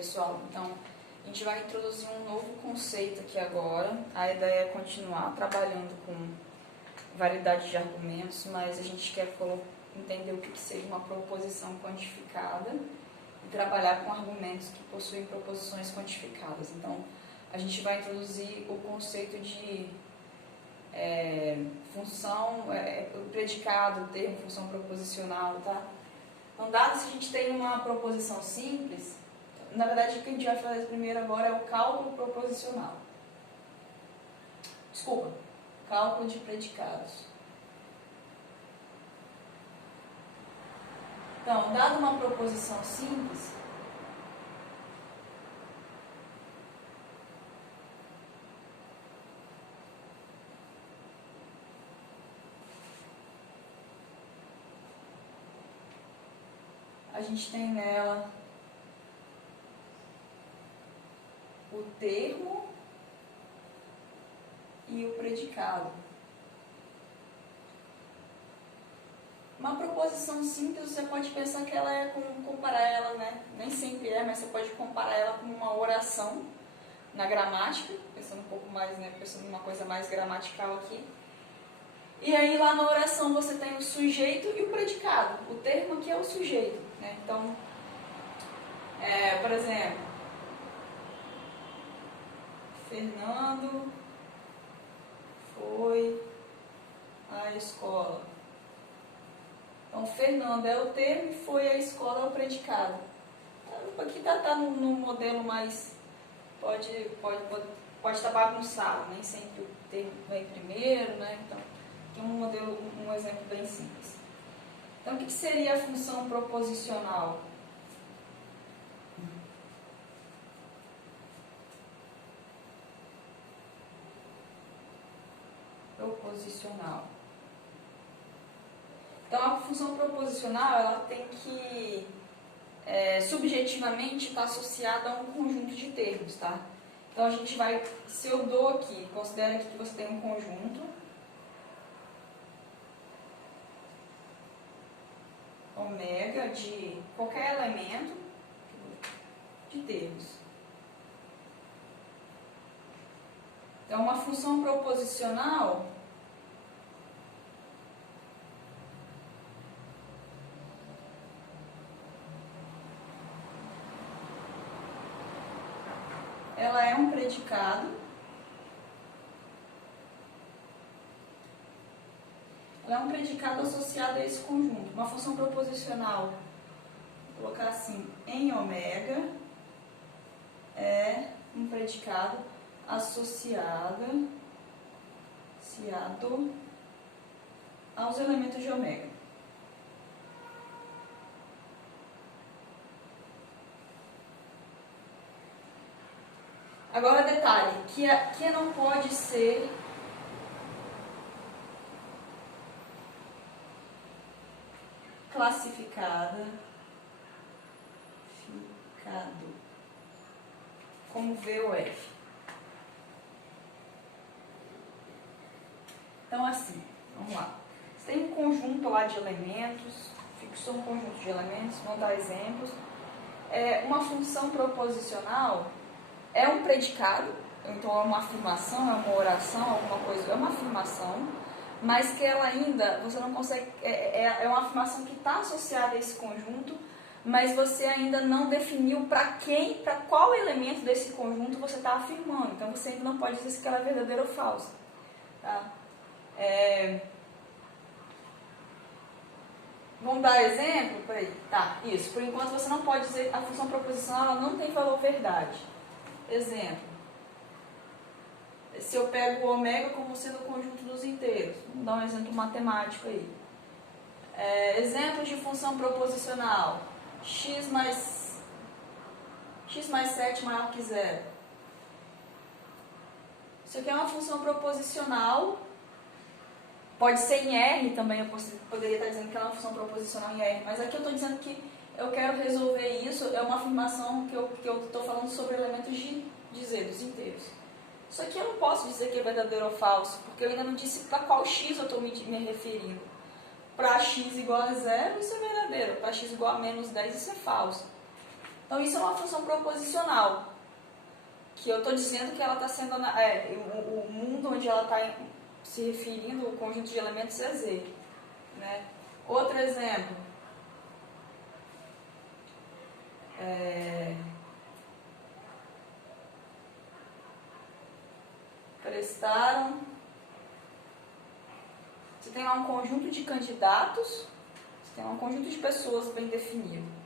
pessoal. Então, a gente vai introduzir um novo conceito aqui agora. A ideia é continuar trabalhando com variedade de argumentos, mas a gente quer entender o que seria uma proposição quantificada e trabalhar com argumentos que possuem proposições quantificadas. Então, a gente vai introduzir o conceito de função, predicado, termo, função proposicional, tá? Então, dado se a gente tem uma proposição simples, na verdade o que a gente vai fazer primeiro agora é o cálculo proposicional. Desculpa, cálculo de predicados. Então, dado uma proposição simples, a gente tem nela o termo e o predicado. Uma proposição simples, você pode pensar que ela é comparar ela, né? Nem sempre é, mas você pode comparar ela com uma oração na gramática, pensando um pouco mais, né? Pensando em uma coisa mais gramatical aqui. E aí lá na oração você tem o sujeito e o predicado. O termo aqui é o sujeito, né? Então, por exemplo, Fernando foi à escola. Então, Fernando é o termo e foi à escola é o predicado. Aqui está no modelo mais... Pode estar bagunçado, nem sempre o termo vem primeiro, né? Então, aqui é um exemplo bem simples. Então, o que seria a função proposicional? Proposicional. Então, a função proposicional, ela tem que, subjetivamente, estar associada a um conjunto de termos, tá? Então, a gente vai, se eu dou aqui, considera aqui que você tem um conjunto, ômega, de qualquer elemento de termos. Então, uma função proposicional ela é um predicado, associado a esse conjunto. Uma função proposicional, vou colocar assim, em ômega, é um predicado associado aos elementos de ômega. Agora, detalhe, que não pode ser classificado como V ou F. Então, assim, vamos lá. Você tem um conjunto lá de elementos, fixou um conjunto de elementos, vamos dar exemplos. Uma função proposicional é um predicado, então é uma afirmação, é uma oração, alguma coisa, é uma afirmação, mas que ela ainda, você não consegue, é uma afirmação que está associada a esse conjunto, mas você ainda não definiu para qual elemento desse conjunto você está afirmando, então você ainda não pode dizer se ela é verdadeira ou falsa. Tá? Vamos dar exemplo? Peraí. Tá, isso. Por enquanto você não pode dizer a função proposicional ela não tem valor verdade. Exemplo. Se eu pego o ômega como sendo o conjunto dos inteiros. Vamos dar um exemplo matemático aí. Exemplo de função proposicional. X mais 7 maior que zero. Isso aqui é uma função proposicional. Pode ser em R também, eu poderia estar dizendo que ela é uma função proposicional em R, mas aqui eu estou dizendo que eu quero resolver isso, é uma afirmação que eu estou falando sobre elementos de Z, dos inteiros. Isso aqui eu não posso dizer que é verdadeiro ou falso, porque eu ainda não disse para qual X eu estou me referindo. Para X igual a zero, isso é verdadeiro, para X igual a menos 10, isso é falso. Então isso é uma função proposicional, que eu estou dizendo que ela está sendo, o mundo onde ela está se referindo ao conjunto de elementos é Z. Né? Outro exemplo, prestaram, você tem lá um conjunto de candidatos, você tem lá um conjunto de pessoas bem definido.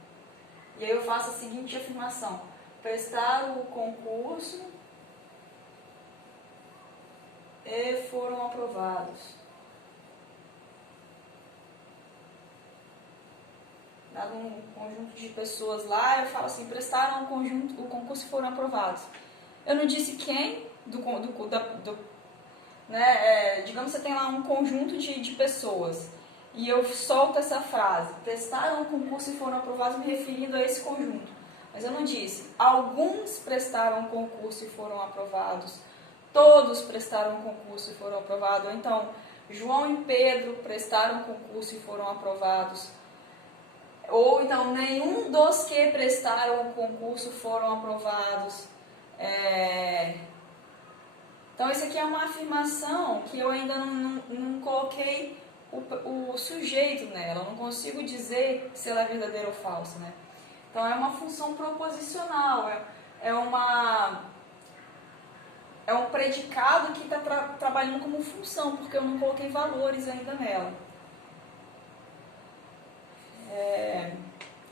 E aí eu faço a seguinte afirmação: prestaram o concurso e foram aprovados. Dado um conjunto de pessoas lá, eu falo assim: prestaram o concurso e foram aprovados. Eu não disse quem, digamos que você tem lá um conjunto de pessoas, e eu solto essa frase: prestaram o concurso e foram aprovados, me referindo a esse conjunto. Mas eu não disse: alguns prestaram o concurso e foram aprovados, todos prestaram o concurso e foram aprovados. Ou então, João e Pedro prestaram o concurso e foram aprovados. Ou então, nenhum dos que prestaram o concurso foram aprovados. Então, isso aqui é uma afirmação que eu ainda não coloquei o sujeito nela. Eu não consigo dizer se ela é verdadeira ou falsa. Né? Então, é uma função proposicional. É um predicado que está trabalhando como função, porque eu não coloquei valores ainda nela.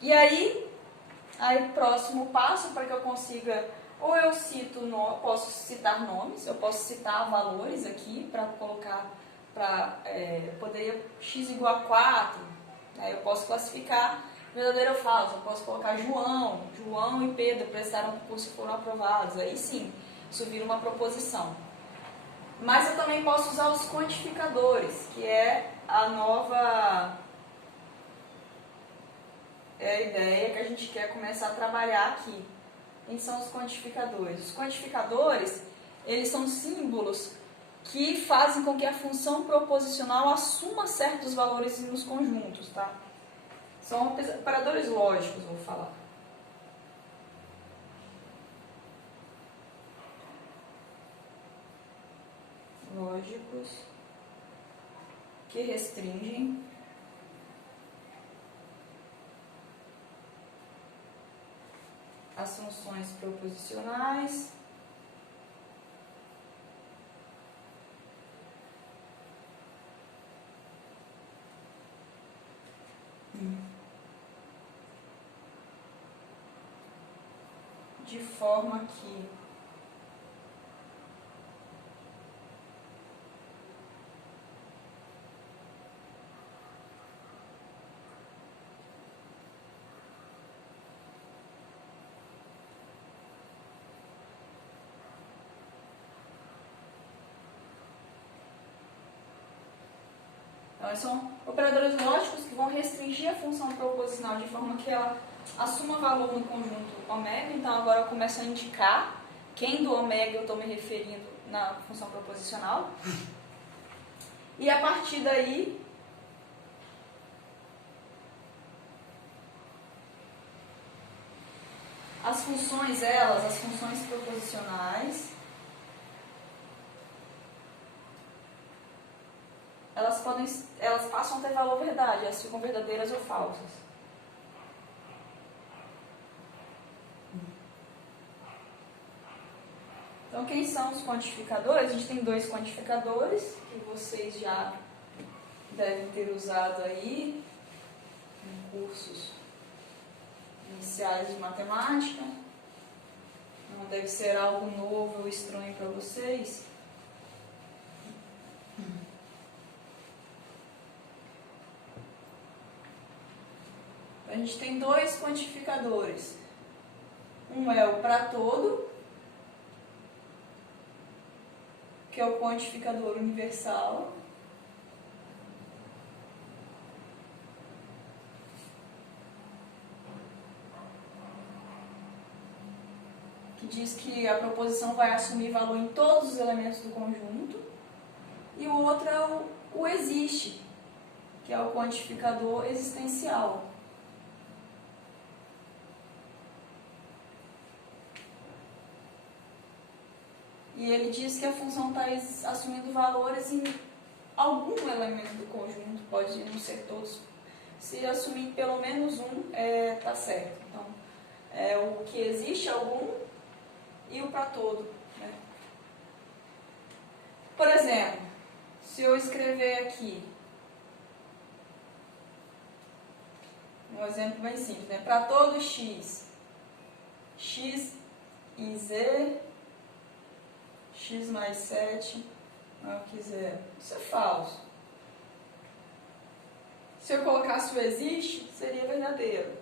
E aí, próximo passo, para que eu consiga, ou eu posso citar nomes, eu posso citar valores aqui para colocar, poderia x igual a 4, eu posso classificar verdadeiro ou falso, eu posso colocar João e Pedro prestaram concurso e foram aprovados, aí sim, isso vira uma proposição. Mas eu também posso usar os quantificadores, que é a nova... É a ideia que a gente quer começar a trabalhar aqui. Quem são os quantificadores? Os quantificadores, eles são símbolos que fazem com que a função proposicional assuma certos valores nos conjuntos, tá? São operadores lógicos, vou falar. Lógicos que restringem as funções proposicionais de forma que Então, são operadores lógicos que vão restringir a função proposicional de forma que ela assuma valor no conjunto ômega. Então, agora eu começo a indicar quem do ômega eu estou me referindo na função proposicional. E a partir daí, as funções proposicionais, elas passam a ter valor verdade, elas ficam verdadeiras ou falsas. Então, quem são os quantificadores? A gente tem dois quantificadores, que vocês já devem ter usado aí em cursos iniciais de matemática. Não deve ser algo novo ou estranho para vocês. A gente tem dois quantificadores. Um é o para todo, que é o quantificador universal. Que diz que a proposição vai assumir valor em todos os elementos do conjunto. E o outro é o existe, que é o quantificador existencial. E ele diz que a função está assumindo valores em algum elemento do conjunto, pode não ser todos. Se assumir pelo menos um, está certo. Então, é o que existe algum e o para todo. Né? Por exemplo, se eu escrever aqui, um exemplo bem simples, né? Para todo x, x e z, x mais 7 maior que zero. Isso é falso. Se eu colocasse o existe, seria verdadeiro.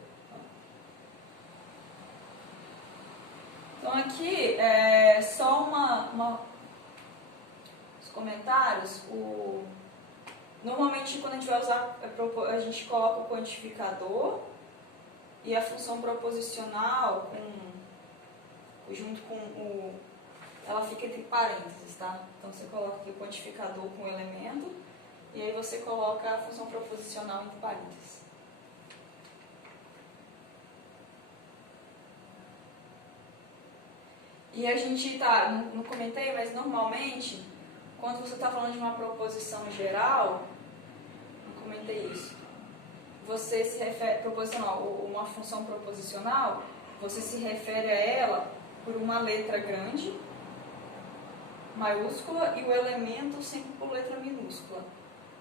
Então aqui é só os comentários. Normalmente quando a gente vai usar, a gente coloca o quantificador e a função proposicional junto com ela fica entre parênteses, tá? Então você coloca aqui o quantificador com o elemento e aí você coloca a função proposicional entre parênteses. E a gente não comentei, mas normalmente, quando você está falando de uma proposição geral, não comentei isso, você se refere, proposicional, uma função proposicional, você se refere a ela por uma letra grande, maiúscula, e o elemento sempre por letra minúscula.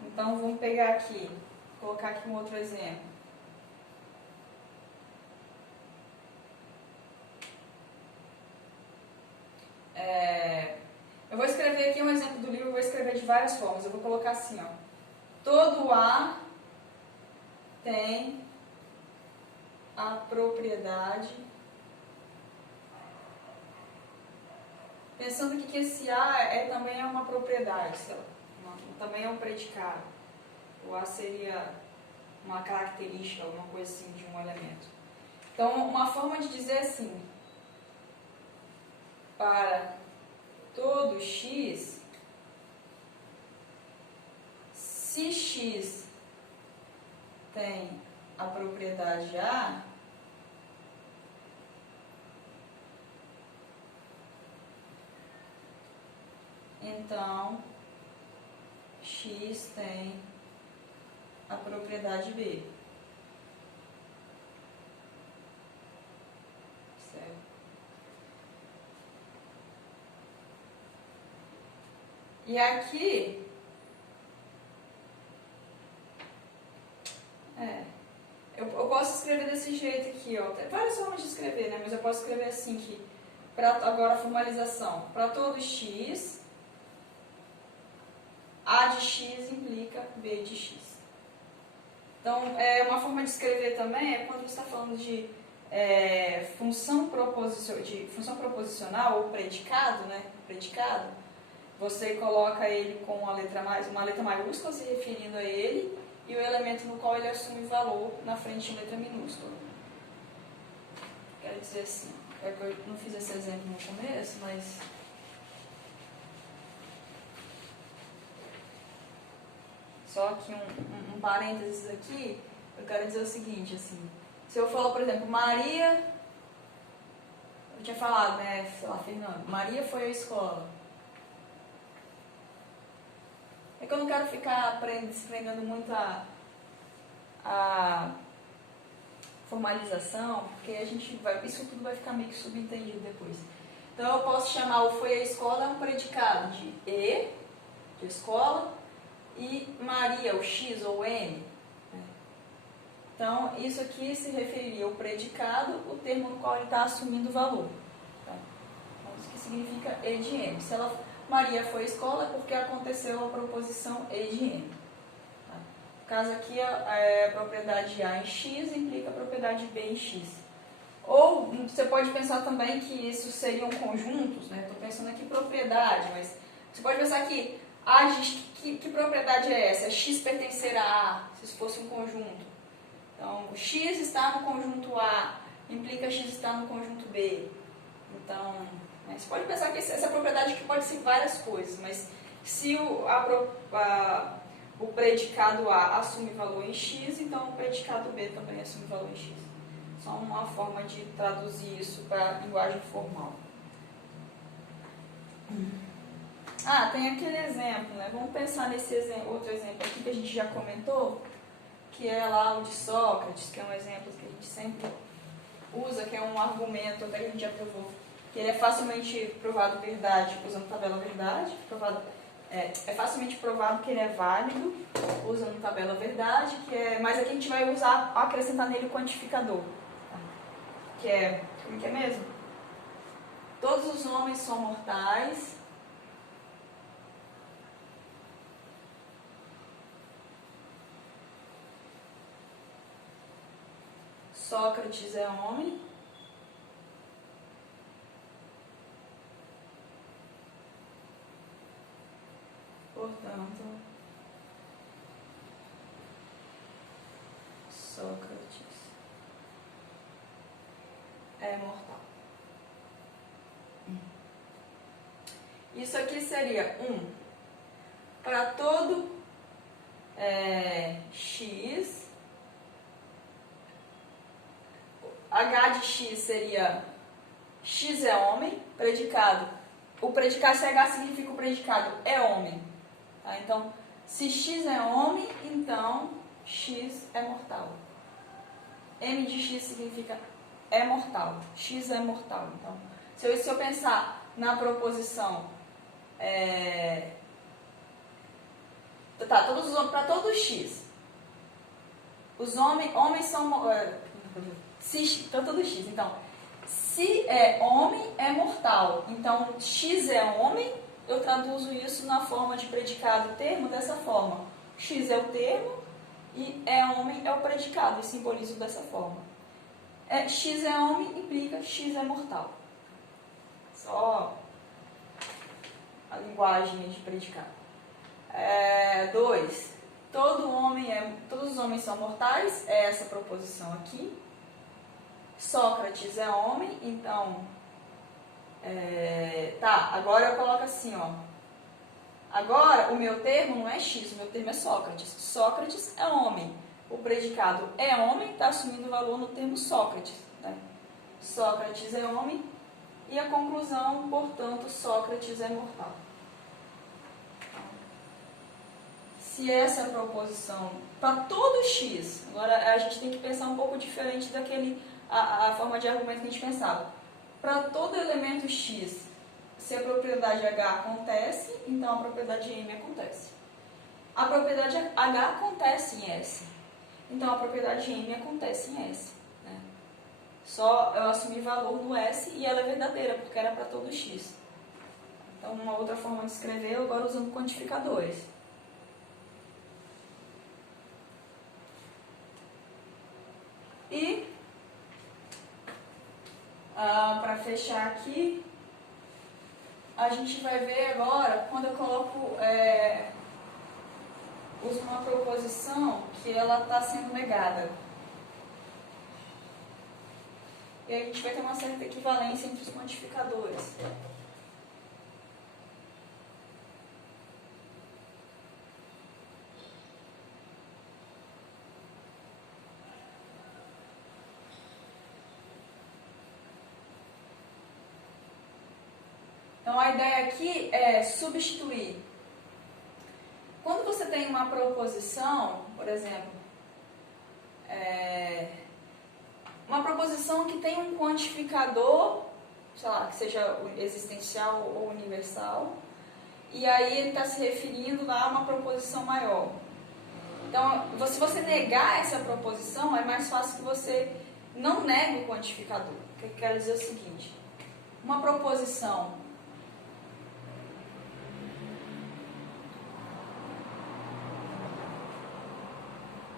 Então, vamos pegar aqui, colocar aqui um outro exemplo. Eu vou escrever aqui um exemplo do livro, eu vou escrever de várias formas. Eu vou colocar assim, ó. Todo A tem a propriedade. Pensando que esse A também é uma propriedade, também é um predicado. O A seria uma característica, alguma coisa assim de um elemento. Então, uma forma de dizer assim, para todo x, se x tem a propriedade A, então x tem a propriedade B. Certo? E aqui, eu posso escrever desse jeito aqui, ó. Tem várias formas de escrever, né? Mas eu posso escrever assim que, agora a formalização, para todo x, A de x implica B de x. Então, uma forma de escrever também é quando você está falando de função proposicional ou predicado, né? Predicado, você coloca ele com uma letra maiúscula se referindo a ele e o elemento no qual ele assume valor na frente de letra minúscula. Quero dizer assim, eu não fiz esse exemplo no começo, mas só que um parênteses aqui, eu quero dizer o seguinte, assim, se eu falar, por exemplo, Maria, eu tinha falado, né, sei lá, Fernando, Maria foi à escola. É que eu não quero ficar desprendendo muito a formalização, porque isso tudo vai ficar meio que subentendido depois. Então eu posso chamar o foi à escola um predicado de E, de escola, e Maria, o X ou M. Então, isso aqui se referiria ao predicado, o termo no qual ele está assumindo o valor. Então, isso que significa E de M. Se Maria foi à escola, é porque aconteceu a proposição E de M. No caso aqui, a propriedade A em X implica a propriedade B em X. Ou você pode pensar também que isso seriam conjuntos, né? Estou pensando aqui propriedade, mas você pode pensar que que propriedade é essa? É X pertencer a A, se isso fosse um conjunto. Então, X está no conjunto A, implica X estar no conjunto B. Então, você pode pensar que essa propriedade aqui pode ser várias coisas, mas se o predicado A assume valor em X, então o predicado B também assume valor em X. Só uma forma de traduzir isso para a linguagem formal. Ah, tem aquele exemplo, né? Vamos pensar nesse outro exemplo aqui que a gente já comentou, que é lá o de Sócrates, que é um exemplo que a gente sempre usa, que é um argumento, até que a gente já provou, que ele é facilmente provado verdade usando tabela verdade, é facilmente provado que ele é válido usando tabela verdade, mas aqui a gente vai acrescentar nele o quantificador, que é, como que é mesmo? Todos os homens são mortais. Sócrates é homem. Portanto, Sócrates é mortal. Isso aqui seria para todo x, h de x seria x é homem, predicado. O predicado, se h significa o predicado, é homem. Tá? Então, se x é homem, então x é mortal. M de x significa é mortal. X é mortal. Então, se eu pensar na proposição para todo x, os homens são para todo x. Então, se é homem, é mortal. Então, x é homem, eu traduzo isso na forma de predicado termo dessa forma. X é o termo e é homem é o predicado, e simbolizo dessa forma. X é homem implica x é mortal. Só a linguagem de predicado. 2. Todos os homens são mortais, é essa proposição aqui. Sócrates é homem, então agora eu coloco assim, ó. Agora o meu termo não é x, o meu termo é Sócrates. Sócrates é homem. O predicado é homem, está assumindo o valor no termo Sócrates, né? Sócrates é homem e a conclusão, portanto, Sócrates é mortal. Se essa é a proposição para todo x, agora a gente tem que pensar um pouco diferente a forma de argumento que a gente pensava. Para todo elemento x, se a propriedade H acontece, então a propriedade M acontece. A propriedade H acontece em S, então a propriedade M acontece em S. Né? Só eu assumi valor no S e ela é verdadeira, porque era para todo x. Então, uma outra forma de escrever, agora usando quantificadores. E, para fechar aqui, a gente vai ver agora, quando eu coloco, uso uma proposição que ela está sendo negada. E aí a gente vai ter uma certa equivalência entre os quantificadores. Então, a ideia aqui é substituir. Quando você tem uma proposição, por exemplo, uma proposição que tem um quantificador, sei lá, que seja existencial ou universal, e aí ele está se referindo lá a uma proposição maior. Então, se você negar essa proposição, é mais fácil que você não negue o quantificador. O que eu quero dizer é o seguinte: uma proposição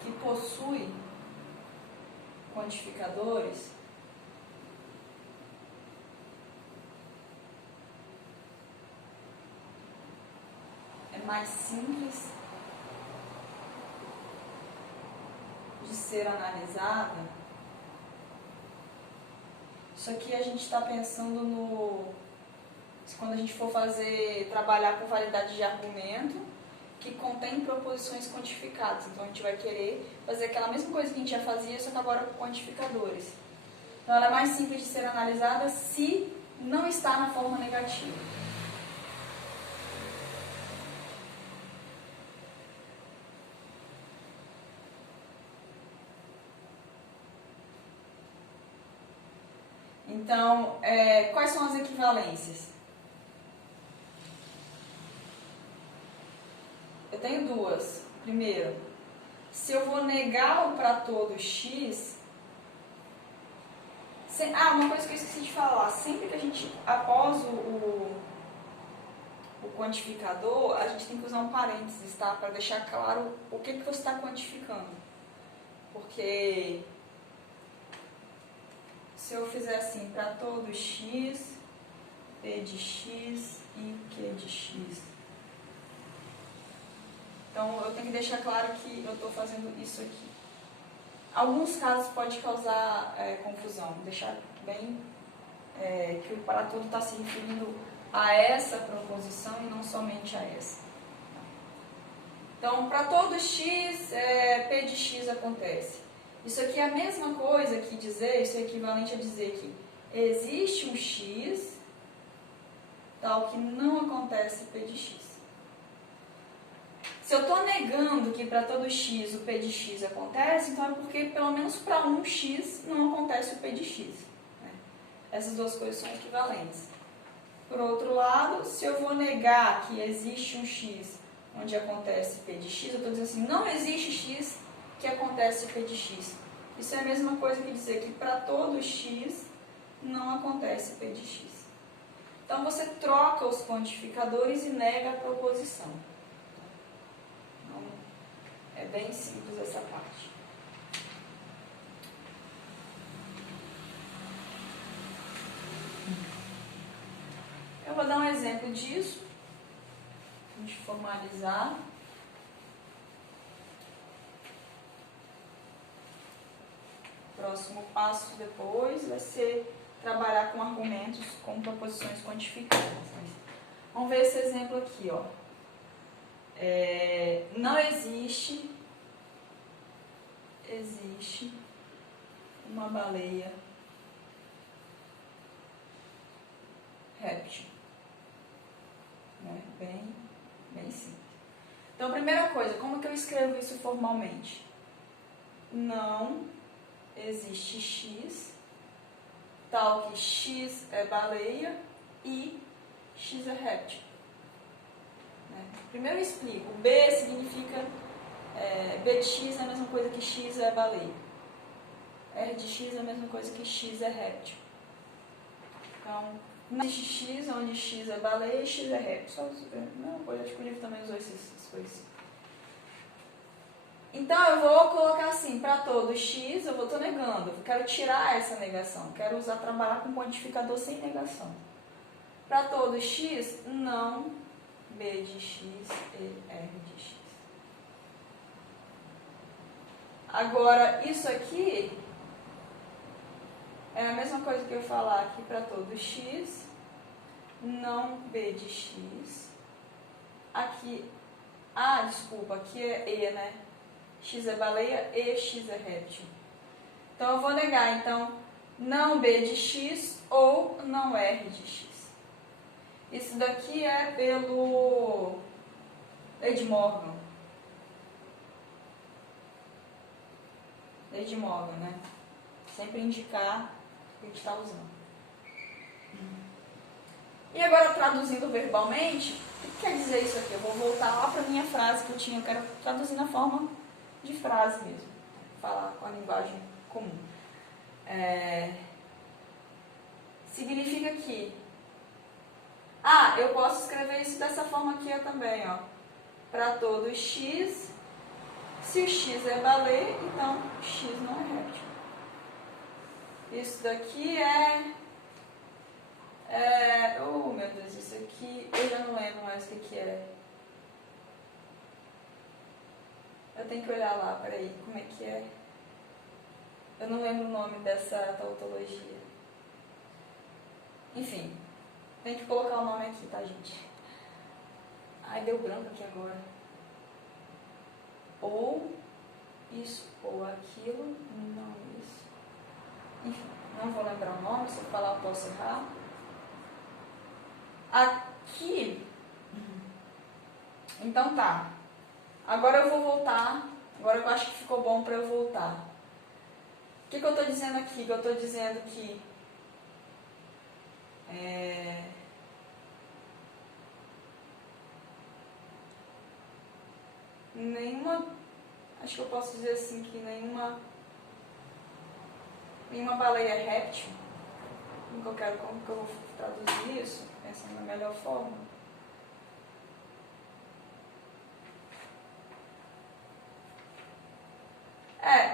que possui quantificadores é mais simples de ser analisada. Isso aqui a gente está pensando quando a gente for trabalhar com validade de argumento que contém proposições quantificadas. Então a gente vai querer fazer aquela mesma coisa que a gente já fazia, só que agora com quantificadores. Então ela é mais simples de ser analisada se não está na forma negativa. Então, quais são as equivalências? Eu tenho duas. Primeiro, se eu vou negar o para todo x... uma coisa que eu esqueci de falar. Sempre que a gente, após o quantificador, a gente tem que usar um parênteses, tá? Para deixar claro o que você está quantificando. Porque se eu fizer assim, para todo x, p de x e q de x. Então, eu tenho que deixar claro que eu estou fazendo isso aqui. Alguns casos pode causar confusão. Deixar bem que o para todo está se referindo a essa proposição e não somente a essa. Então, para todo x, p de x acontece. Isso aqui é a mesma coisa que dizer, isso é equivalente a dizer que existe um x tal que não acontece p de x. Se eu estou negando que para todo x o p de x acontece, então é porque pelo menos para um x não acontece o p de x. Né? Essas duas coisas são equivalentes. Por outro lado, se eu vou negar que existe um x onde acontece p de x, eu estou dizendo assim, não existe x que acontece p de x. Isso é a mesma coisa que dizer que para todo x não acontece p de x. Então você troca os quantificadores e nega a proposição. Então, é bem simples essa parte. Eu vou dar um exemplo disso, para a gente formalizar. O próximo passo depois vai ser trabalhar com argumentos com proposições quantificadas. Vamos ver esse exemplo aqui, ó. Não existe uma baleia réptil. Né? Bem simples. Então, a primeira coisa, como que eu escrevo isso formalmente? Não existe x, tal que x é baleia e x é réptil. Né? Primeiro eu explico. B significa... B de x é a mesma coisa que x é baleia. R de x é a mesma coisa que x é réptil. Então, não existe x onde x é baleia e x é réptil. Só não, acho que o livro também usou essas coisas. Então, eu vou colocar assim, para todo x, eu estou negando. Eu quero tirar essa negação. Quero trabalhar com quantificador sem negação. Para todo x, não b de x e r de x. Agora, isso aqui é a mesma coisa que eu falar aqui para todo x, não b de x. Aqui, desculpa, aqui é e, né? X é baleia e x é réptil. Então, eu vou negar, então, não b de x ou não r de x. Isso daqui é pelo Lei de Morgan. Lei de Morgan, né? Sempre indicar o que a gente está usando. E agora, traduzindo verbalmente, o que quer dizer isso aqui? Eu vou voltar lá para a minha frase que eu tinha. Eu quero traduzir na forma de frase mesmo. Falar com a linguagem comum. Significa que... eu posso escrever isso dessa forma aqui também, ó. Para todo x, se o x é baleia, então x não é réptil. Isso daqui oh, meu Deus, isso aqui, eu já não lembro mais o que é. Eu tenho que olhar lá, peraí, como é que é? Eu não lembro o nome dessa tautologia. Enfim, tem que colocar o nome aqui, tá, gente? Ai, deu branco aqui agora. Ou isso, ou aquilo, não isso. Enfim, não vou lembrar o nome, se eu falar eu posso errar. Aqui, então tá. Agora eu vou voltar, agora eu acho que ficou bom para eu voltar. O que eu estou dizendo aqui? Que eu estou dizendo que Nenhuma, acho que eu posso dizer assim que nenhuma baleia é réptil. Como que eu vou traduzir isso? Pensando na melhor forma.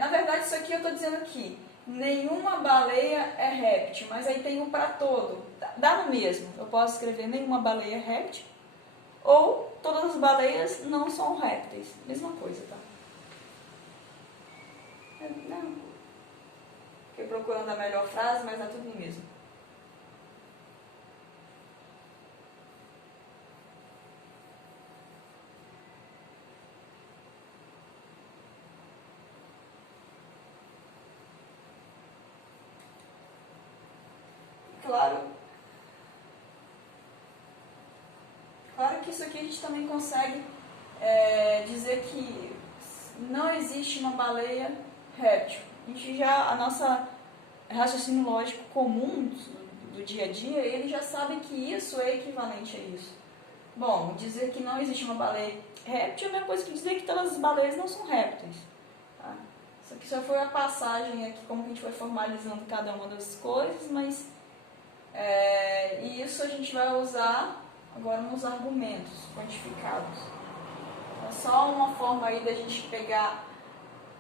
Na verdade isso aqui eu estou dizendo aqui, nenhuma baleia é réptil, mas aí tem um para todo, dá no mesmo. Eu posso escrever nenhuma baleia é réptil, ou todas as baleias não são répteis, mesma coisa, tá? Não, fiquei procurando a melhor frase, mas dá tudo no mesmo. Claro que isso aqui a gente também consegue dizer que não existe uma baleia réptil. A nossa raciocínio lógico comum do dia a dia, ele já sabe que isso é equivalente a isso. Bom, dizer que não existe uma baleia réptil é a mesma coisa que dizer que todas as baleias não são répteis. Tá? Isso aqui só foi a passagem aqui, como que a gente foi formalizando cada uma das coisas, mas e isso a gente vai usar agora nos argumentos quantificados. É só uma forma aí da gente pegar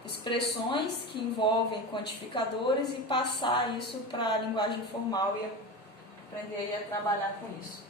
expressões que envolvem quantificadores e passar isso para a linguagem formal e aprender a trabalhar com isso.